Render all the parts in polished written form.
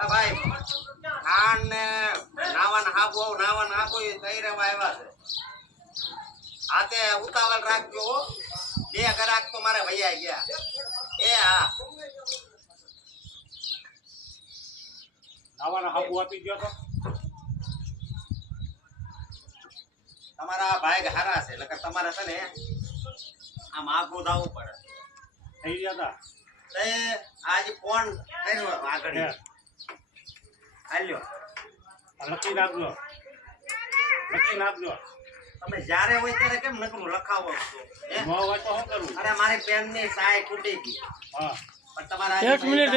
આ ભાઈ ખાન ને નાવાના હાબો એ તઈ રહેવા આવ્યા છે. આતે ઉતાવળ રાખજો હો. બે ગરાક તો મારે ભૈયા ગયા. એ હા નાવાના હાબુ આપી ગયો તો તમારા ભાઈ હારા છે એટલે તમારે છે ને આમ આગો દાવું પડે. થઈ ગયા તે આજ ફોન કર્યો આગળ હાલ્યો લખી નાખજો તમે જ્યારે હોય ત્યારે કેમ નકરું લખાવો છો? ન હોય તો શું કરું? અરે મારી પેન ની સાય ખૂટી ગઈ. હા પણ તમારા એક મિનિટ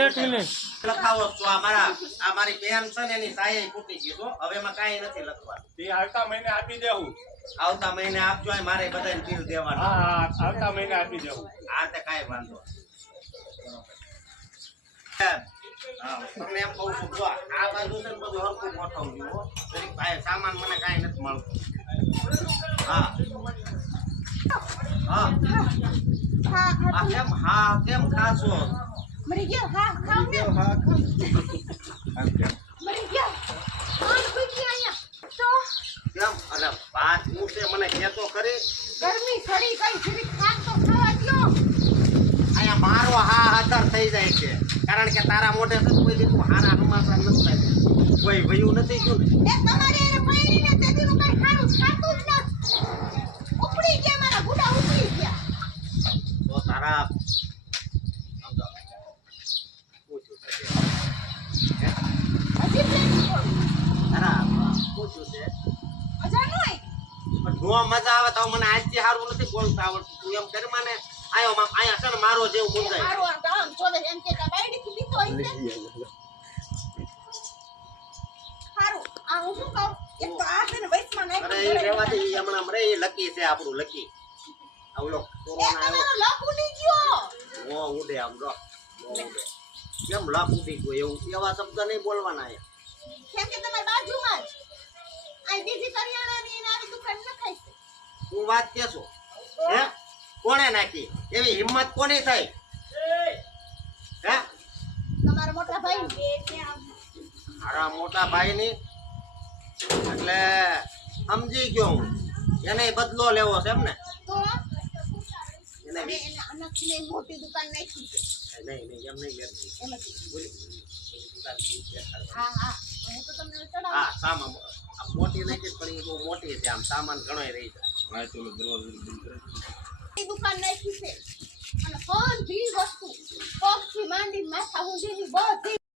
લખાવો છો. આ મારી પેન છે ને એની સાય ખૂટી ગઈ. તો હવે એમાં કાંઈ નથી લખવાનું. તે આવતા મહિને આપી દેવું. આવતા મહિને આપજો. મારે બધાને બિલ દેવાનું. હા આવતા મહિને આપી દેવું. આ તે કાંઈ વાંધો તમને એમ કહું છું, જો આ બાજુ છે ને બધું હરખું ગોઠવજો હો. જરીક ભાઈ સામાન મને કાંઈ નથી મળતું. હા હા આ કેમ ખાશો? મરી ગયો હા ખાવ ને મરી ગયો કોણ કોઈ કે આયા તો કેમ? અરે વાત હું છે મને કહેતો ખરી. ગરમી સડી કઈ જરી ખાક તો ખાવા દ્યો. અહીંયા મારો હાહાકાર થઈ જાય છે કારણ કે તારા મોઢે છે કોઈ દીકું હારા હમાસા નથી લાગ્યા. કોઈ વયું નથી ગયું ને એ તમારે એને પૈણીને તેદીનું કઈ ખારું ખાતું જ ન. ઉપડી ગયા મારા ગુડા ઉપડી ગયા. તો તારા હજી પ્લેન છોડ તારા પૂછ્યું છે મજા નોય પણ જો મજા આવે તો મને આજથી સારું નથી બોલતા આવડતું. તું એમ કરી મને અહીંયા છે ને મારો જેવું મુંજાય. મારું આ ગામ ચોવે એમ કે બાયડી થી લીધો હશે સારું આ હું શું કહું એક તો આ છે ને વૈષ્ણવ અરે એ નાખી રહેવા દે. ઈ હમણાં મરે એ લકી છે આપણું લકી. આવલો કોરોના આવ્યો. તમારો લક ઉડી ગયો. ઓ ઉડે આમ રો ઉડે. કેમ લક ઉડી ગયો એવું એવા શબ્દ નહીં બોલવાના. કેમ કે તમારી બાજુમાં જ આ બીજી કરિયાણાની એના આવી દુકાન નખાય છે. તું વાત કેસો હે કોણે નાખી? એવી હિંમત કોની થઈ? હે તમારા મોટા ભાઈ મારા મોટા ભાઈની એટલે સમજી ગયો હું. એને બદલો લેવો છે એમ ને? તો એને અને એને અનખી મોટી દુકાન નાખી છે. નહીં એમ નહીં લેતી. એમાંથી બોલી દુકાન હા હા હું તો તમને ચડાવું હા સામાન આ મોટી નાખી પણ એ બહુ મોટી છે. આમ સામાન ઘણોય રહી જાય. એ દુકાન નાખી છે અને બધી વસ્તુ પગથી માંડી માથા સુધીની બધી